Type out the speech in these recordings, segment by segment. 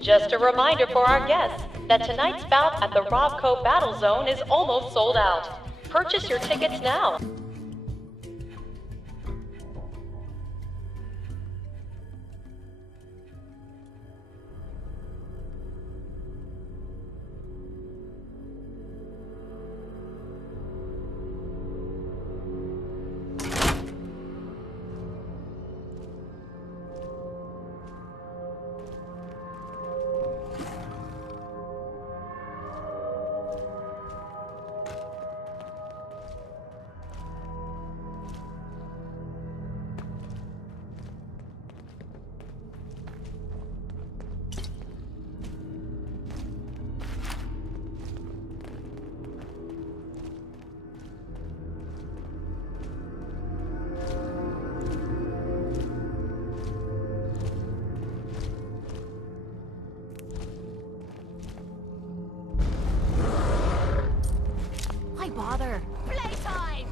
Just a reminder for our guests that tonight's bout at the Robco Battle Zone is almost sold out. Purchase your tickets now. Why bother? Playtime!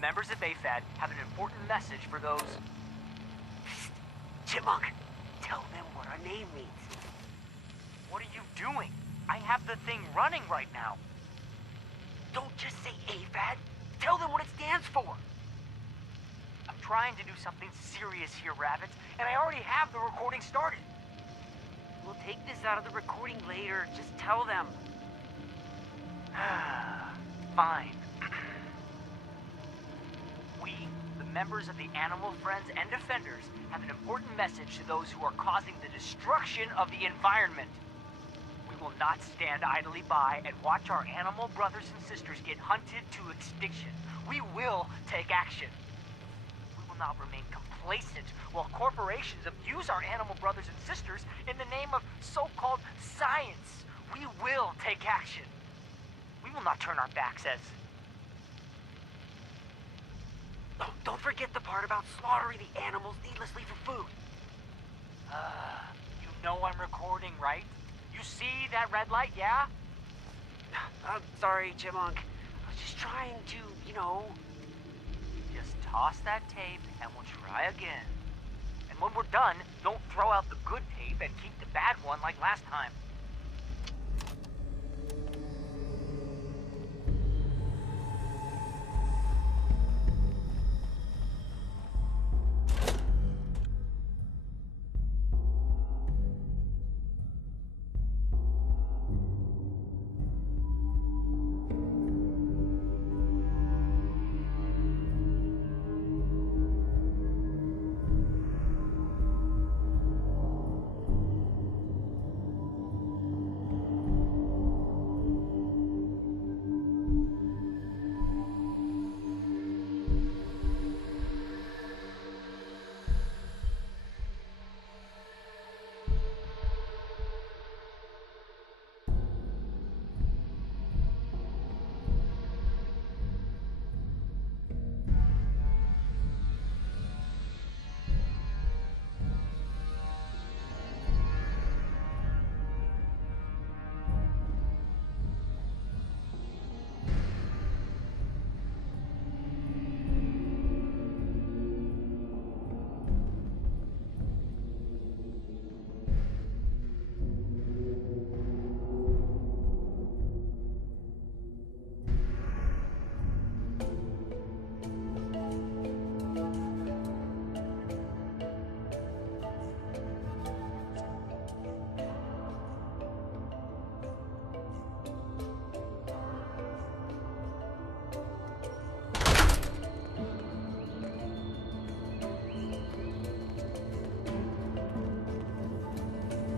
Members of AFAD have an important message for those... Psst. Chipmunk, tell them what our name means. What are you doing? I have the thing running right now. Don't just say AFAD. Tell them what it stands for. I'm trying to do something serious here, Rabbit, and I already have the recording started. We'll take this out of the recording later. Just tell them. Fine. We, the members of the Animal Friends and Defenders, have an important message to those who are causing the destruction of the environment. We will not stand idly by and watch our animal brothers and sisters get hunted to extinction. We will take action. We will not remain complacent while corporations abuse our animal brothers and sisters in the name of so-called science. We will take action. We will not turn our backs as... Don't forget the part about slaughtering the animals needlessly for food. You know I'm recording, right? You see that red light, yeah? I'm sorry, Chipmunk. I was just trying to, you know... Just toss that tape and we'll try again. And when we're done, don't throw out the good tape and keep the bad one like last time.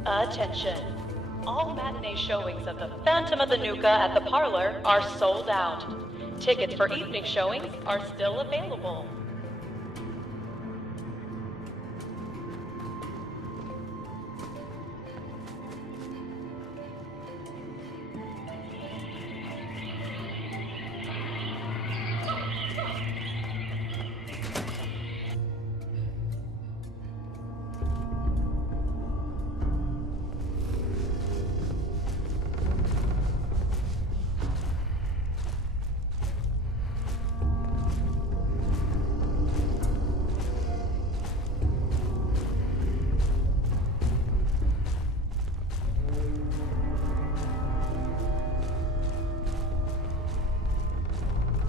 Attention. All matinee showings of The Phantom of the Nuka at the Parlor are sold out. Tickets for evening showings are still available.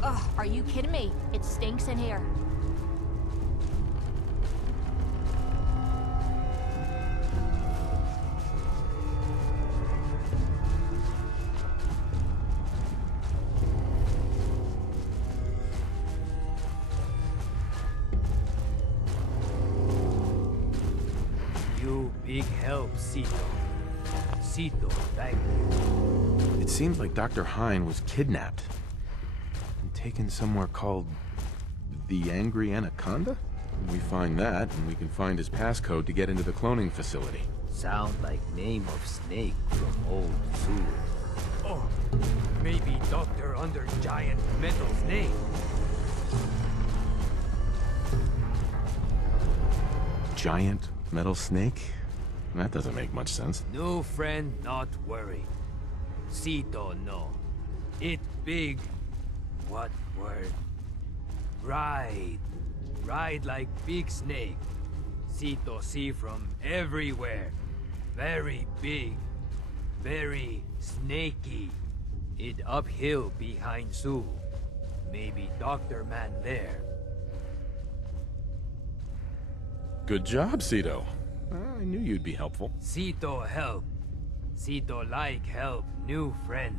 Ugh, are you kidding me? It stinks in here. You big help, Cito. Cito, thank you. It seems like Dr. Hine was kidnapped and taken somewhere called the Angry Anaconda? When we find that, and we can find his passcode to get into the cloning facility. Sound like name of snake from old zoo. Or maybe doctor under giant metal snake. Giant metal snake? That doesn't make much sense. No friend, not worry. Cito no. It big. What word? Ride. Ride like big snake. Cito see from everywhere. Very big. Very snaky. It uphill behind zoo. Maybe Dr. Man there. Good job, Cito. I knew you'd be helpful. Cito help. Cito like help new friend.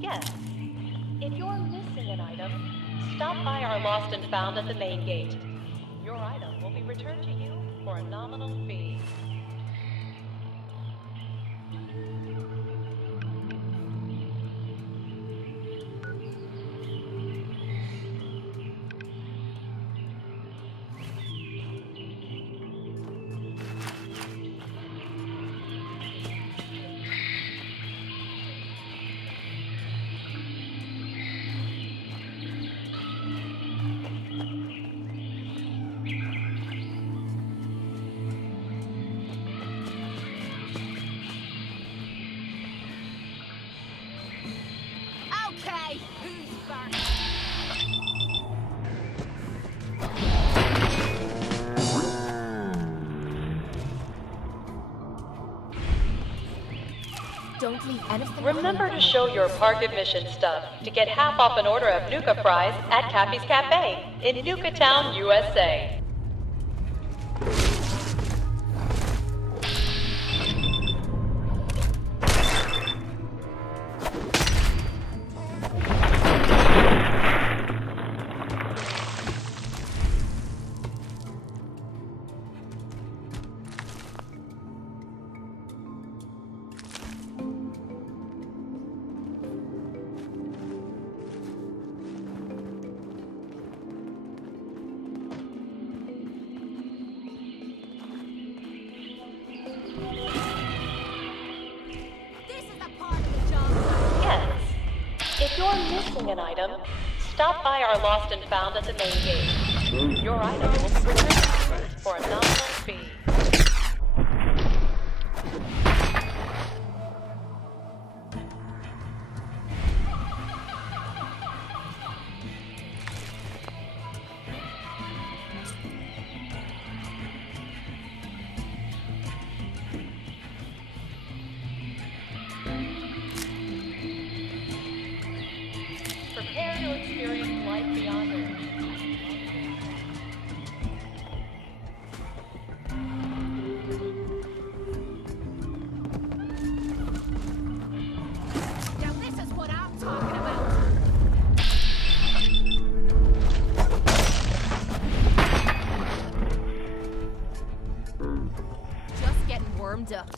Yes. If you're missing an item, stop by our Lost and Found at the main gate. Your item will be returned to you for a nominal fee. Don't leave anything. Remember to show your park admission stuff to get half off an order of Nuka Fries at Cappy's Cafe in Nuka Town, USA. This is a part of the job. Yes. If you're missing an item, stop by our Lost and Found at the main gate. Your item will be returned to you for a nominal fee. Prepare to experience life beyond Earth. Now this is what I'm talking about. Just getting warmed up.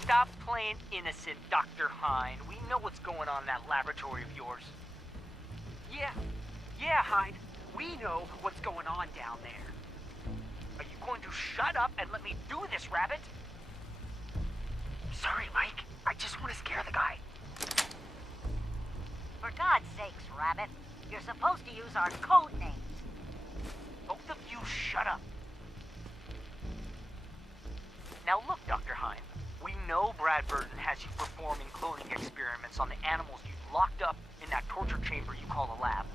Stop playing innocent, Dr. Hine. We know what's going on in that laboratory of yours. Yeah, Hyde. We know what's going on down there. Are you going to shut up and let me do this, Rabbit? Sorry, Mike. I just want to scare the guy. For God's sakes, Rabbit. You're supposed to use our code names. Both of you shut up. Now look, Dr. Hine. We know Brad Burton has you performing cloning experiments on the animals you locked up in that torture chamber you call a lab.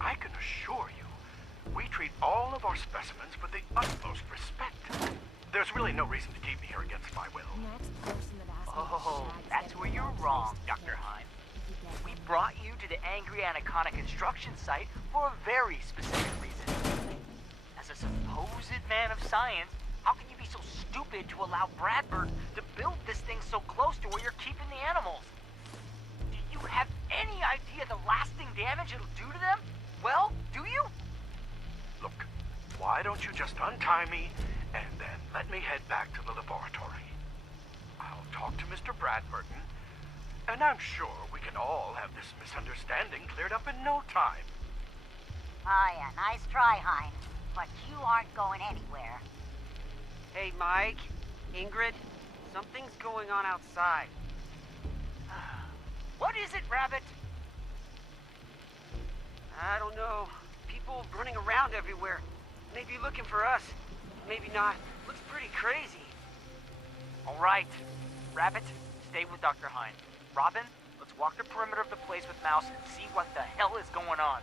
I can assure you, we treat all of our specimens with the utmost respect. There's really no reason to keep me here against my will. Next person that asks me Oh, if Shag's that's getting where you're along wrong, face to Dr. face. Hine. If you get We one brought you to the Angry Anaconda construction site for a very specific reason. As a supposed man of science, how can you be so stupid to allow Bradford to build this thing so close to where you're keeping the animals? Do you have any idea the lasting damage it'll do to them? Well, do you? Look, why don't you just untie me and then let me head back to the laboratory? I'll talk to Mr. Bradburton, and I'm sure we can all have this misunderstanding cleared up in no time. Ah, yeah, nice try, Hein. But you aren't going anywhere. Hey, Mike, Ingrid, something's going on outside. What is it, Rabbit? I don't know. People running around everywhere. Maybe looking for us. Maybe not. Looks pretty crazy. All right. Rabbit, stay with Dr. Hine. Robin, let's walk the perimeter of the place with Mouse and see what the hell is going on.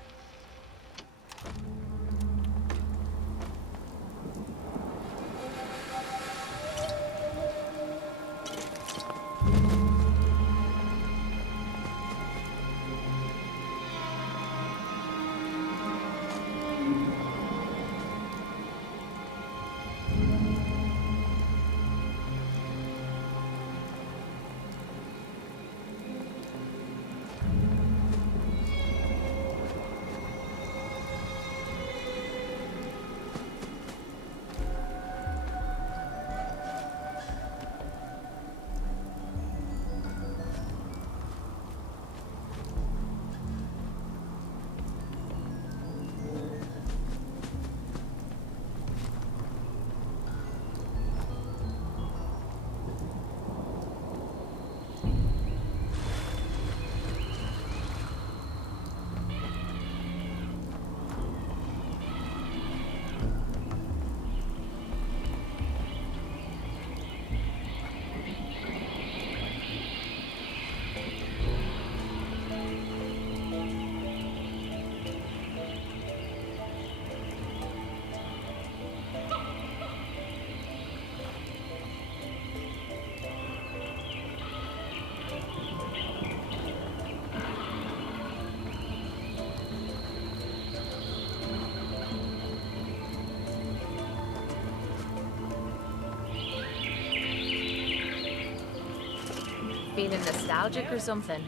Feeling nostalgic or something?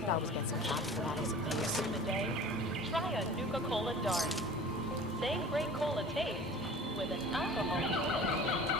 Could always get some shots for that, I suppose. In the day, try a Nuka-Cola Dark. Same great cola taste with an alcohol twist.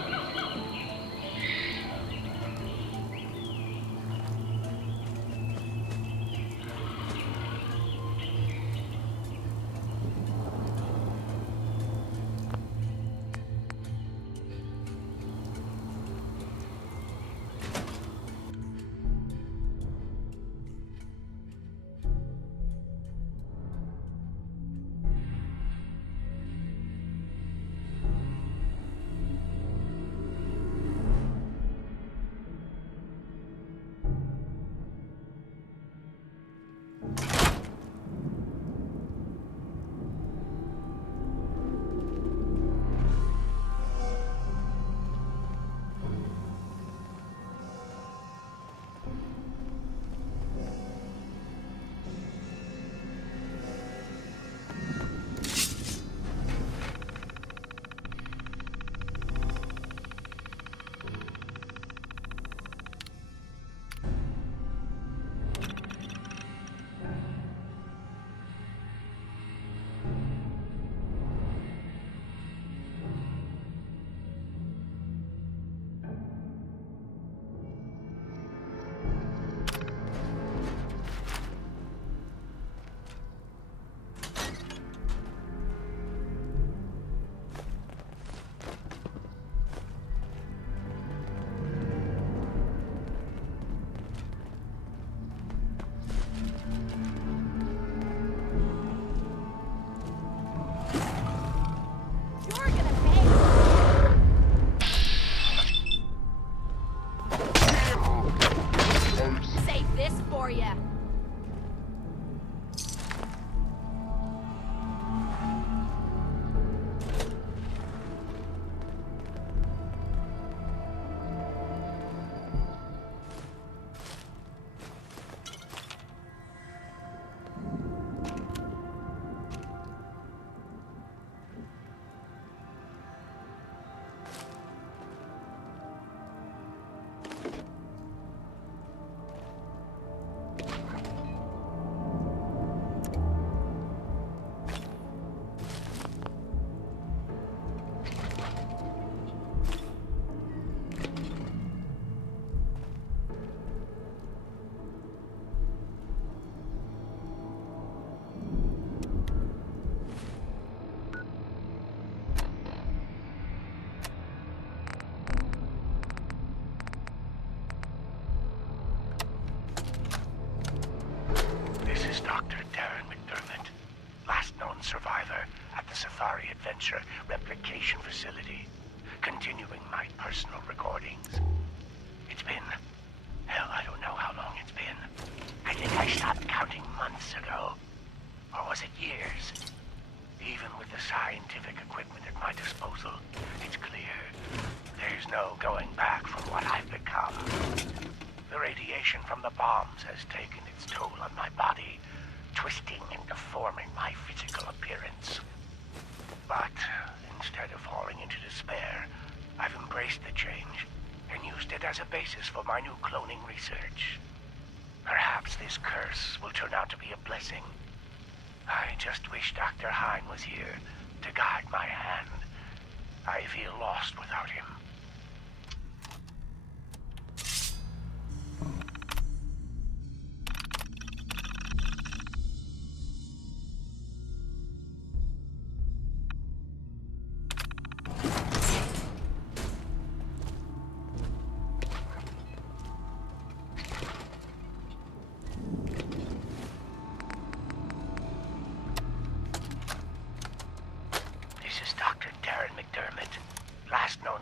survivor at the Safari Adventure replication facility, continuing my personal recordings. It's been... hell, I don't know how long it's been. I think I stopped counting months ago. Or was it years? Even with the scientific equipment at my disposal, it's clear there's no going back from what I've become. The radiation from the bombs has taken its toll on my body, twisting and deforming my physical appearance. But instead of falling into despair, I've embraced the change and used it as a basis for my new cloning research. Perhaps this curse will turn out to be a blessing. I just wish Dr. Hein was here to guide my hand. I feel lost without him.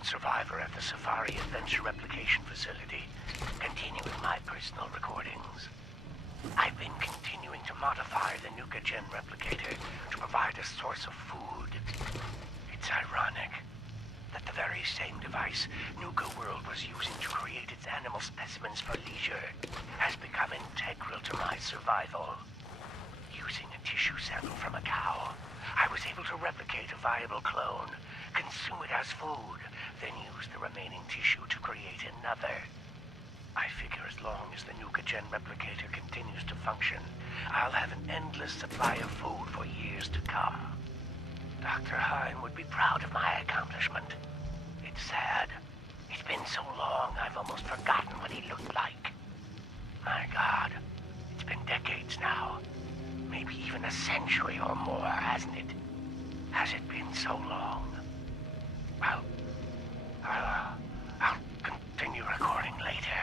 Survivor at the Safari Adventure Replication Facility, continuing my personal recordings. I've been continuing to modify the Nuka-Gen replicator to provide a source of food. It's ironic that the very same device Nuka World was using to create its animal specimens for leisure has become integral to my survival. Using a tissue sample from a cow, I was able to replicate a viable clone, consume it as food, then use the remaining tissue to create another. I figure as long as the Nuka-Gen replicator continues to function, I'll have an endless supply of food for years to come. Dr. Hein would be proud of my accomplishment. It's sad. It's been so long, I've almost forgotten what he looked like. My God, it's been decades now. Maybe even a century or more, hasn't it? Has it been so long? Well, I'll continue recording later.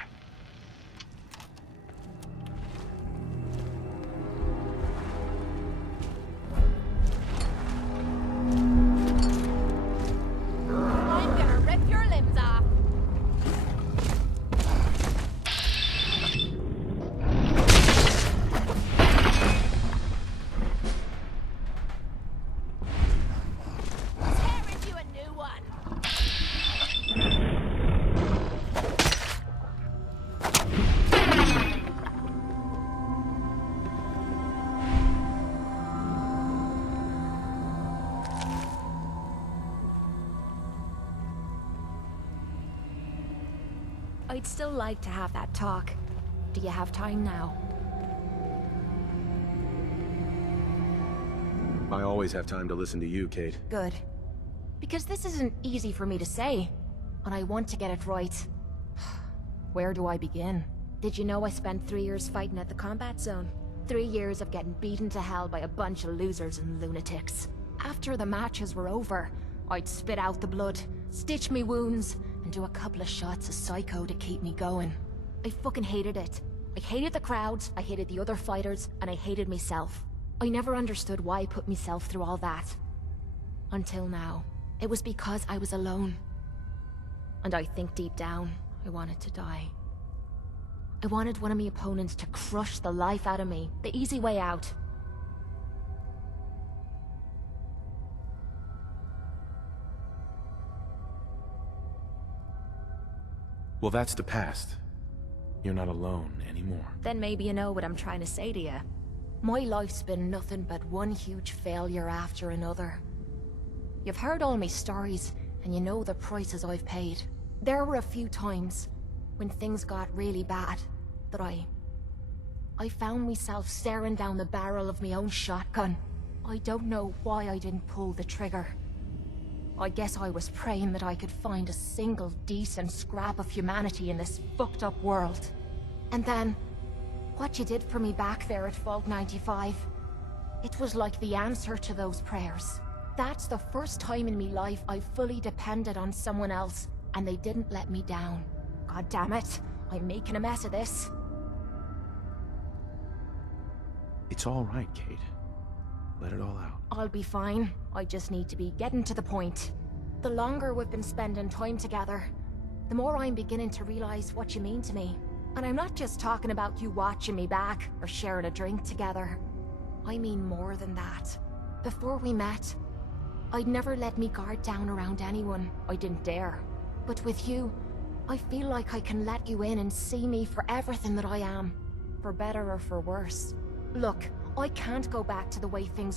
I'm gonna rip your limbs off. Tearing you a new one. I'd still like to have that talk. Do you have time now? I always have time to listen to you, Kate. Good. Because this isn't easy for me to say, but I want to get it right. Where do I begin? Did you know I spent 3 years fighting at the combat zone? 3 years of getting beaten to hell by a bunch of losers and lunatics. After the matches were over, I'd spit out the blood, stitch me wounds, and do a couple of shots of Psycho to keep me going. I fucking hated it. I hated the crowds, I hated the other fighters, and I hated myself. I never understood why I put myself through all that. Until now. It was because I was alone. And I think deep down, I wanted to die. I wanted one of my opponents to crush the life out of me, the easy way out. Well, that's the past. You're not alone anymore. Then maybe you know what I'm trying to say to you. My life's been nothing but one huge failure after another. You've heard all my stories, and you know the prices I've paid. There were a few times, when things got really bad, that I found myself staring down the barrel of my own shotgun. I don't know why I didn't pull the trigger. I guess I was praying that I could find a single decent scrap of humanity in this fucked up world. And then, what you did for me back there at Vault 95, it was like the answer to those prayers. That's the first time in me life I've fully depended on someone else, and they didn't let me down. God damn it, I'm making a mess of this. It's all right, Kate. Let it all out. I'll be fine. I just need to be getting to the point. The longer we've been spending time together, the more I'm beginning to realize what you mean to me. And I'm not just talking about you watching me back or sharing a drink together. I mean more than that. Before we met, I'd never let me guard down around anyone. I didn't dare. But with you, I feel like I can let you in and see me for everything that I am. For better or for worse. Look, I can't go back to the way things